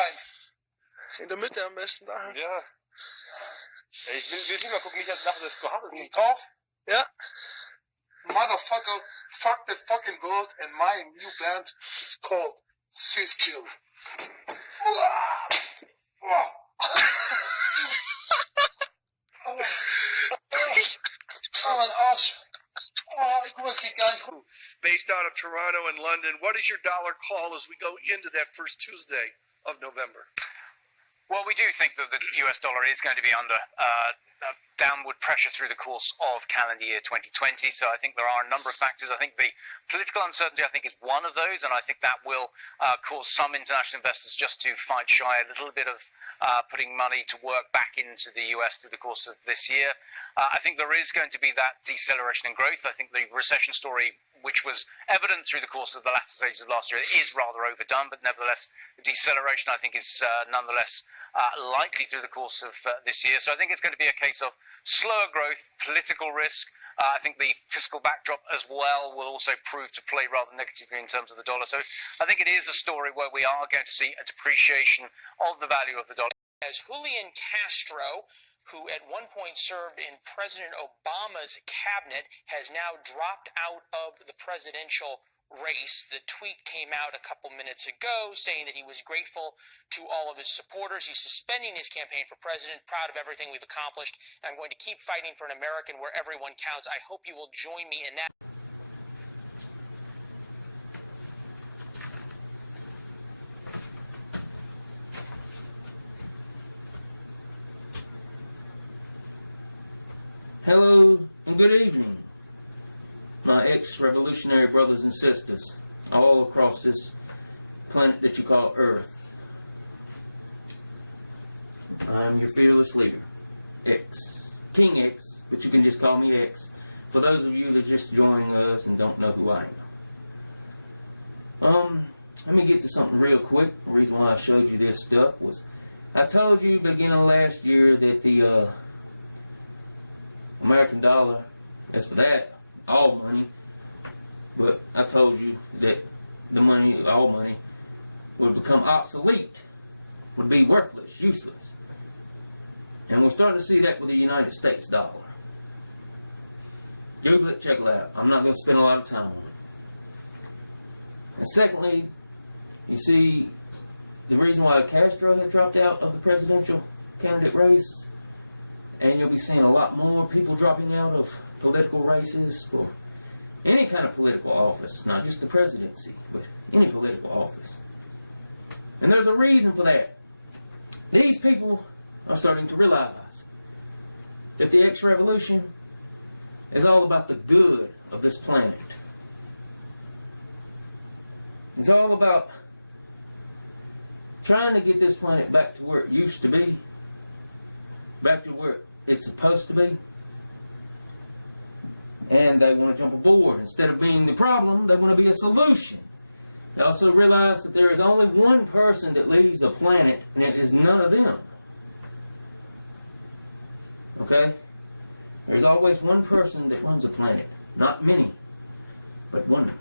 rein. In der Mitte am besten da. Ja. Ich will nicht mal gucken, nicht, dass das zu hart ist. Nicht drauf? Ja. Motherfucker, fuck the fucking world, and my new band is called Siskill. Oh, mein Arsch. Oh, guck mal, es geht gar nicht gut. Based out of Toronto and London, what is your dollar call as we go into that first Tuesday of November? Well, we do think that the US dollar is going to be under downward pressure through the course of calendar year 2020. So I think there are a number of factors. I think the political uncertainty, I think, is one of those. And I think that will cause some international investors just to fight shy a little bit of putting money to work back into the US through the course of this year. I think there is going to be that deceleration in growth. I think the recession story, which was evident through the course of the latter stages of last year, is rather overdone. But nevertheless, the deceleration, I think, is nonetheless likely through the course of this year. So I think it's going to be a case of slower growth, political risk. I think the fiscal backdrop as well will also prove to play rather negatively in terms of the dollar. So I think it is a story where we are going to see a depreciation of the value of the dollar. As Julian Castro, who at one point served in President Obama's cabinet, has now dropped out of the presidential race. The tweet came out a couple minutes ago saying that he was grateful to all of his supporters. He's suspending his campaign for president, proud of everything we've accomplished. I'm going to keep fighting for an American where everyone counts. I hope you will join me in that. Hello and good evening, my ex-revolutionary brothers and sisters all across this planet that you call Earth. I'm your fearless leader, X. King X, but you can just call me X for those of you that are just joining us and don't know who I am. Let me get to something real quick. The reason why I showed you this stuff was I told you beginning of last year that the American dollar, as for that, all money, but I told you that the money, all money, would become obsolete, would be worthless, useless. And we're starting to see that with the United States dollar. Google it, check it out. I'm not going to spend a lot of time on it. And secondly, you see, the reason why Castro has dropped out of the presidential candidate race, and you'll be seeing a lot more people dropping out of political races for any kind of political office, not just the presidency, but any political office. And there's a reason for that. These people are starting to realize that the X-Revolution is all about the good of this planet. It's all about trying to get this planet back to where it used to be, back to where it's supposed to be. And they want to jump aboard. Instead of being the problem, they want to be a solution. They also realize that there is only one person that leads a planet, and it is none of them. Okay? There's always one person that runs a planet. Not many, but one.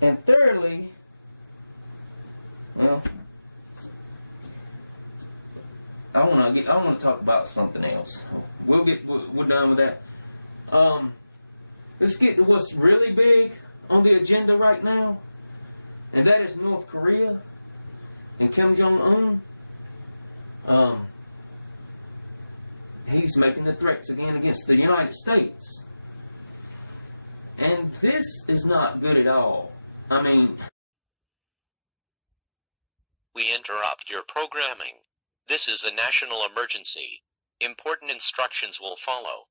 And thirdly, well, I want to talk about something else. We're done with that. Let's get to what's really big on the agenda right now, and that is North Korea and Kim Jong-un. He's making the threats again against the United States, and this is not good at all. I mean, we interrupt your programming. This is a national emergency. Important instructions will follow.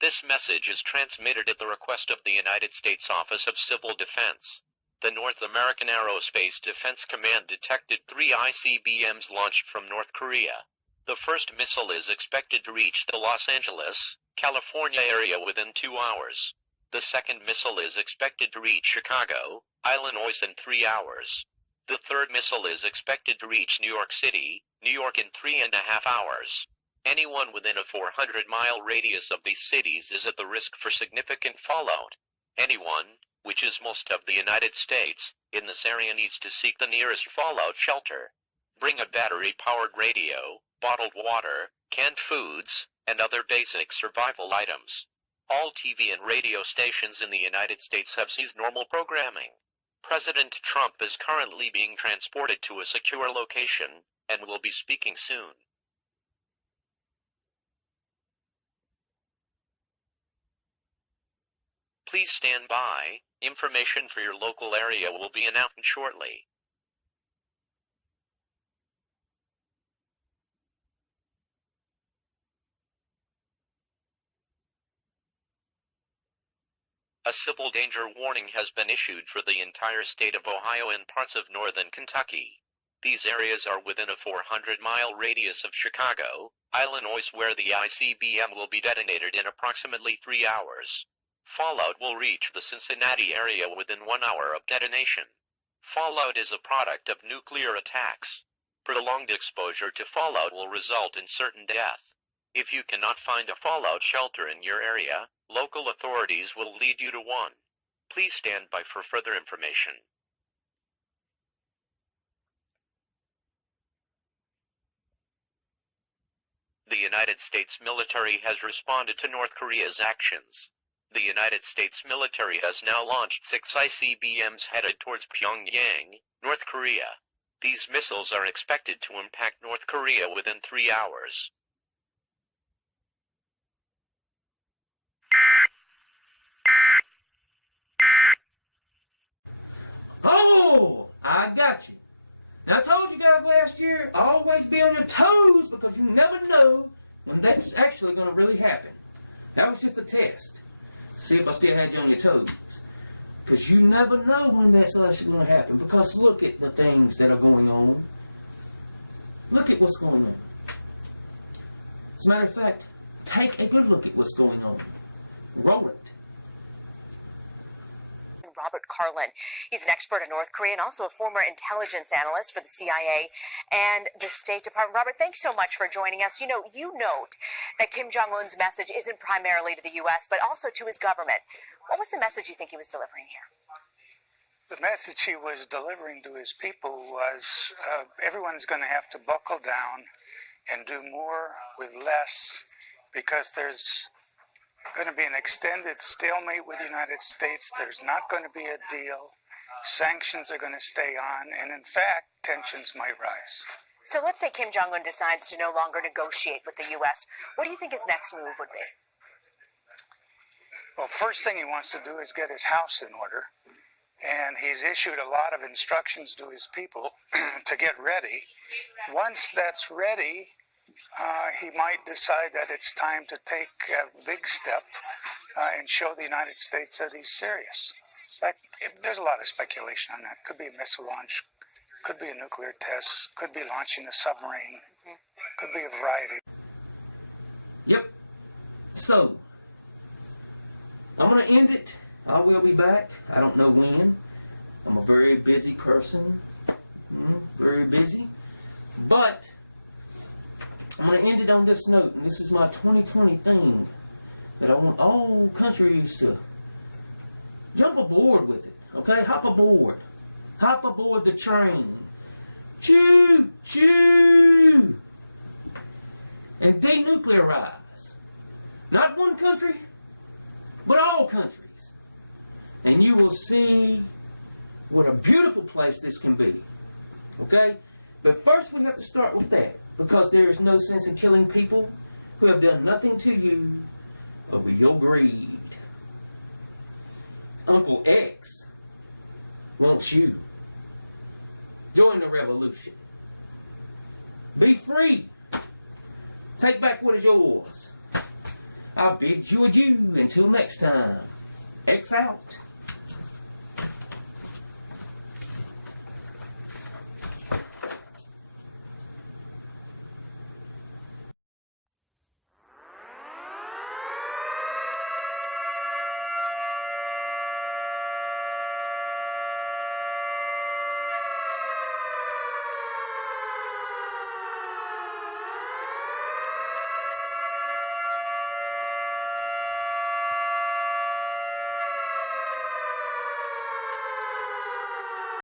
This message is transmitted at the request of the United States Office of Civil Defense. the North American Aerospace Defense Command detected 3 ICBMs launched from North Korea. The first missile is expected to reach the Los Angeles, California area within 2 hours. The second missile is expected to reach Chicago, Illinois in 3 hours. The third missile is expected to reach New York City, New York in 3.5 hours. Anyone within a 400-mile radius of these cities is at the risk for significant fallout. Anyone, which is most of the United States, in this area needs to seek the nearest fallout shelter. Bring a battery-powered radio, bottled water, canned foods, and other basic survival items. All TV and radio stations in the United States have ceased normal programming. President Trump is currently being transported to a secure location, and will be speaking soon. Please stand by. Information for your local area will be announced shortly. A civil danger warning has been issued for the entire state of Ohio and parts of northern Kentucky. These areas are within a 400-mile radius of Chicago, Illinois, where the ICBM will be detonated in approximately 3 hours. Fallout will reach the Cincinnati area within 1 hour of detonation. Fallout is a product of nuclear attacks. Prolonged exposure to fallout will result in certain death. If you cannot find a fallout shelter in your area, local authorities will lead you to one. Please stand by for further information. The United States military has responded to North Korea's actions. The United States military has now launched 6 ICBMs headed towards Pyongyang, North Korea. These missiles are expected to impact North Korea within 3 hours. Oh, I got you. Now, I told you guys last year, always be on your toes because you never know when that's actually going to really happen. That was just a test. See if I still had you on your toes. Because you never know when that's actually going to happen. Because look at the things that are going on. Look at what's going on. As a matter of fact, take a good look at what's going on. Roll it. Robert Carlin. He's an expert in North Korea and also a former intelligence analyst for the CIA and the State Department. Robert, thanks so much for joining us. You note that Kim Jong-un's message isn't primarily to the U.S., but also to his government. What was the message you think he was delivering here? The message he was delivering to his people was everyone's going to have to buckle down and do more with less, because there's going to be an extended stalemate with the United States. There's not going to be a deal. Sanctions are going to stay on, and in fact, tensions might rise. So let's say Kim Jong-un decides to no longer negotiate with the U.S. What do you think his next move would be? Well, first thing he wants to do is get his house in order, and he's issued a lot of instructions to his people to get ready. Once that's ready, he might decide that it's time to take a big step and show the United States that he's serious. There's a lot of speculation on that. Could be a missile launch, could be a nuclear test, could be launching a submarine, could be a variety. Yep. So, I'm going to end it. I will be back. I don't know when. I'm a very busy person. Very busy. But I'm going to end it on this note, and this is my 2020 thing that I want all countries to jump aboard with it, okay? Hop aboard. Hop aboard the train. Choo! Choo! And denuclearize. Not one country, but all countries. And you will see what a beautiful place this can be, okay? But first we have to start with that, because there is no sense in killing people who have done nothing to you over your greed. Uncle X wants you. Join the revolution. Be free. Take back what is yours. I bid you adieu until next time. X out.